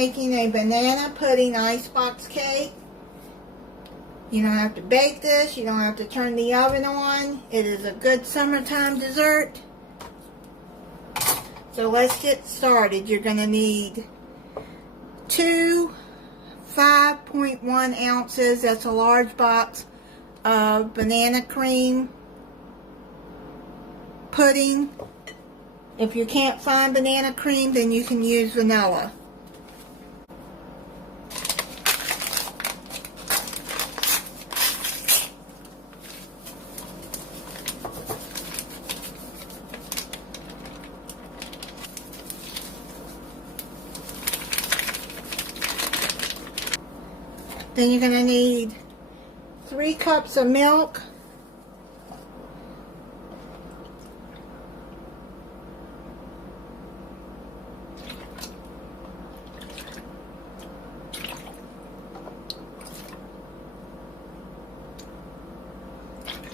making a banana pudding icebox cake. You don't have to bake this. You don't have to turn the oven on. It is a good summertime dessert. So let's get started. You're going to need 2 5.1 ounces, that's a large box, of banana cream pudding. If you can't find banana cream, then you can use vanilla. Then you're going to need 3 cups of milk,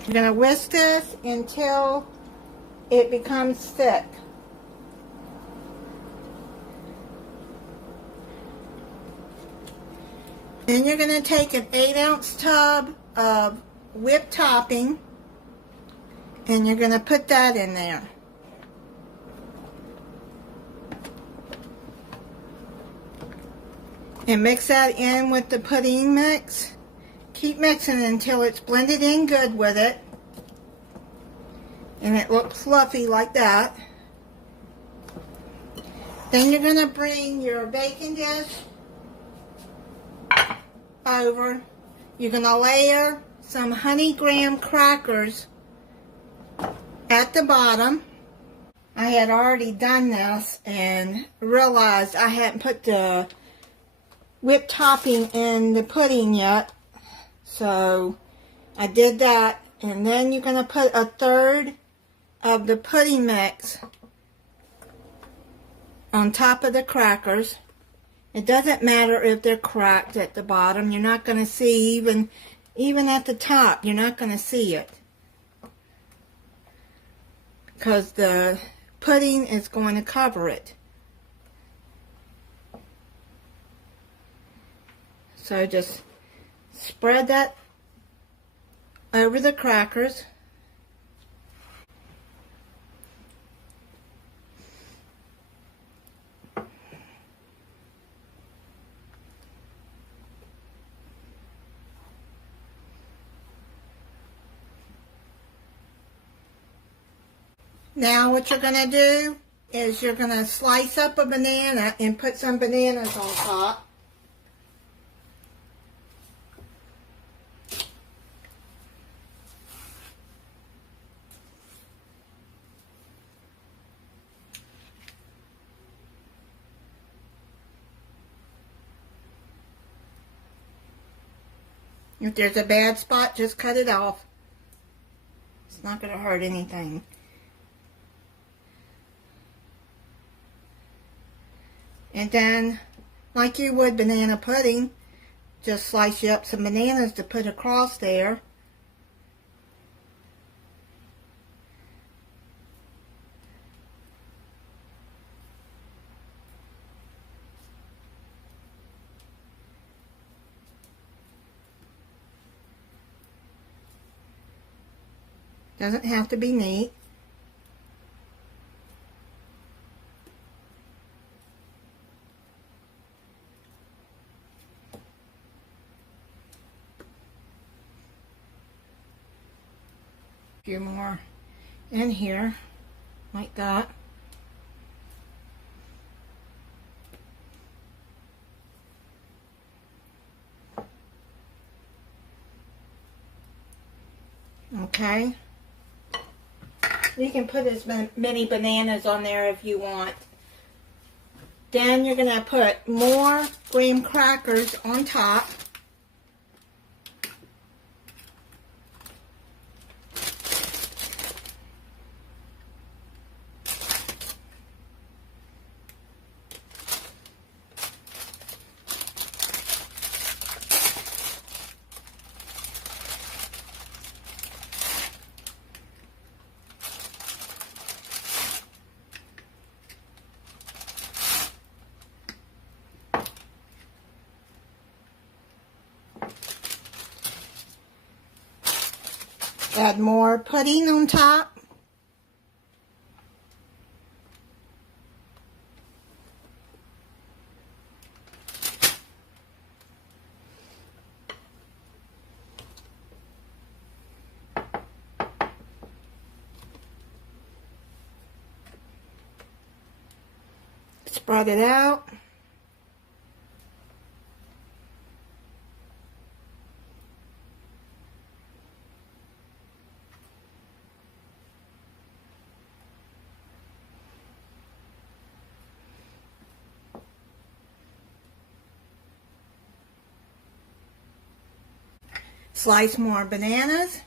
you're going to whisk this until it becomes thick. Then you're going to take an 8-ounce tub of whipped topping and you're going to put that in there. And mix that in with the pudding mix. Keep mixing until it's blended in good with it. And it looks fluffy like that. Then you're going to bring your baking dish over. You're going to layer some honey graham crackers at the bottom. I had already done this and realized I hadn't put the whipped topping in the pudding yet. So I did that. And then you're going to put 1/3 of the pudding mix on top of the crackers. It doesn't matter if they're cracked at the bottom. You're not going to see, even at the top, you're not going to see it. Because the pudding is going to cover it. So just spread that over the crackers. Now what you're going to do is you're going to slice up a banana and put some bananas on top. If there's a bad spot, just cut it off. It's not going to hurt anything. And then, like you would banana pudding, just slice you up some bananas to put across there. Doesn't have to be neat. Few more in here like that. Okay, you can put as many bananas on there if you want. Then you're going to put more graham crackers on top. Add more pudding on top. Spread it out. Slice more bananas.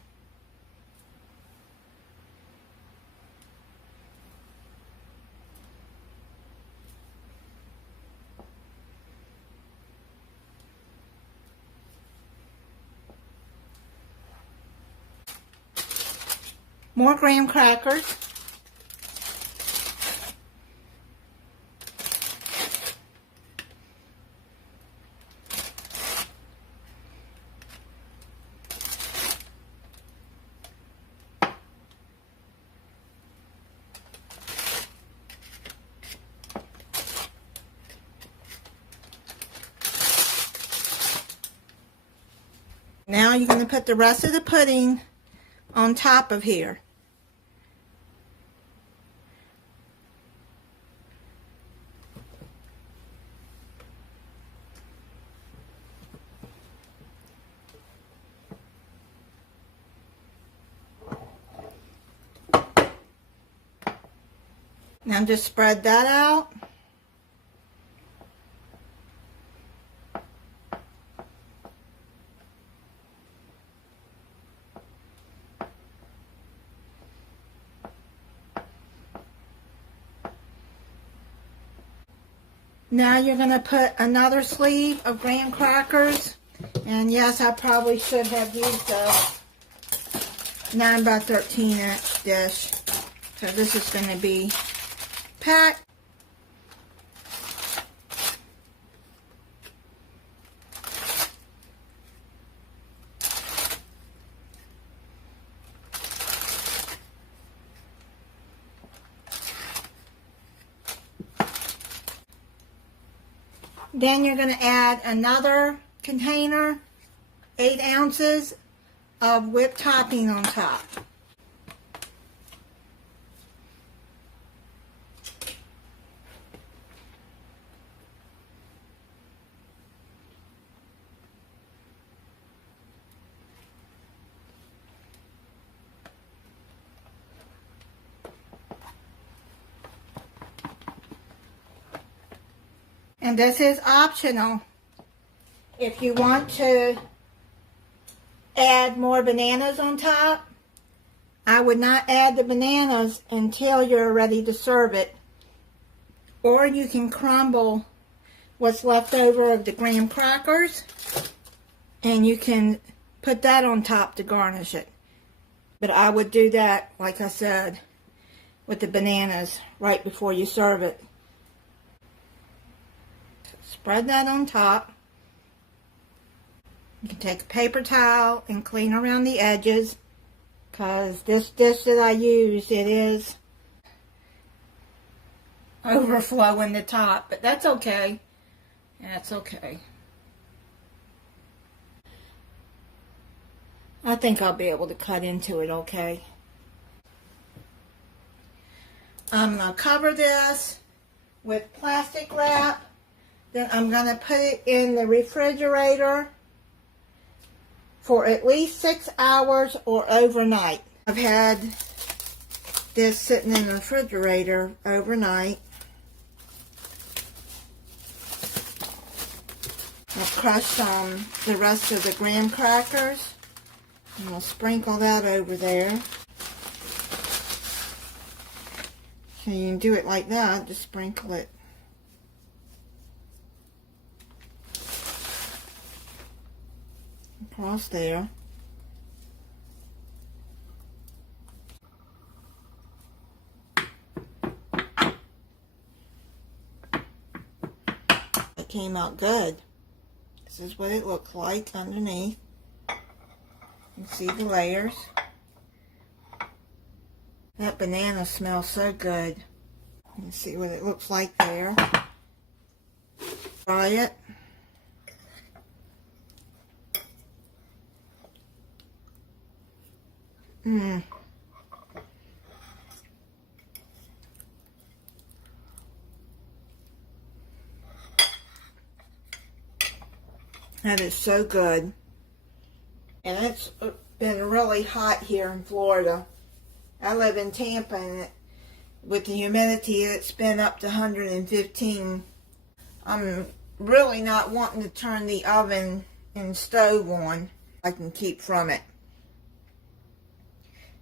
More graham crackers. Now you're going to put the rest of the pudding on top of here. Now just spread that out. Now you're going to put another sleeve of graham crackers. And yes, I probably should have used a 9 by 13 inch dish. So this is going to be packed. Then you're going to add another container, 8 ounces of whipped topping on top. And this is optional. If you want to add more bananas on top, I would not add the bananas until you're ready to serve it. Or you can crumble what's left over of the graham crackers and you can put that on top to garnish it. But I would do that, like I said, with the bananas right before you serve it. Spread that on top. You can take a paper towel and clean around the edges, because this dish that I use, it is overflowing the top, but that's okay. That's okay. I think I'll be able to cut into it okay. I'm going to cover this with plastic wrap. Then I'm going to put it in the refrigerator for at least 6 hours or overnight. I've had this sitting in the refrigerator overnight. I'll crush some the rest of the graham crackers and I'll sprinkle that over there. So you can do it like that, just sprinkle it. Across there. It came out good. This is what it looks like underneath. You can see the layers. That banana smells so good. Let's see what it looks like there. Try it. Mmm. That is so good. And it's been really hot here in Florida. I live in Tampa, and with the humidity, it's been up to 115. I'm really not wanting to turn the oven and stove on. I can keep from it.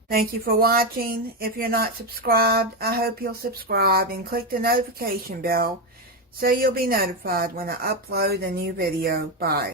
Thank you for watching. If you're not subscribed, I hope you'll subscribe and click the notification bell so you'll be notified when I upload a new video. Bye.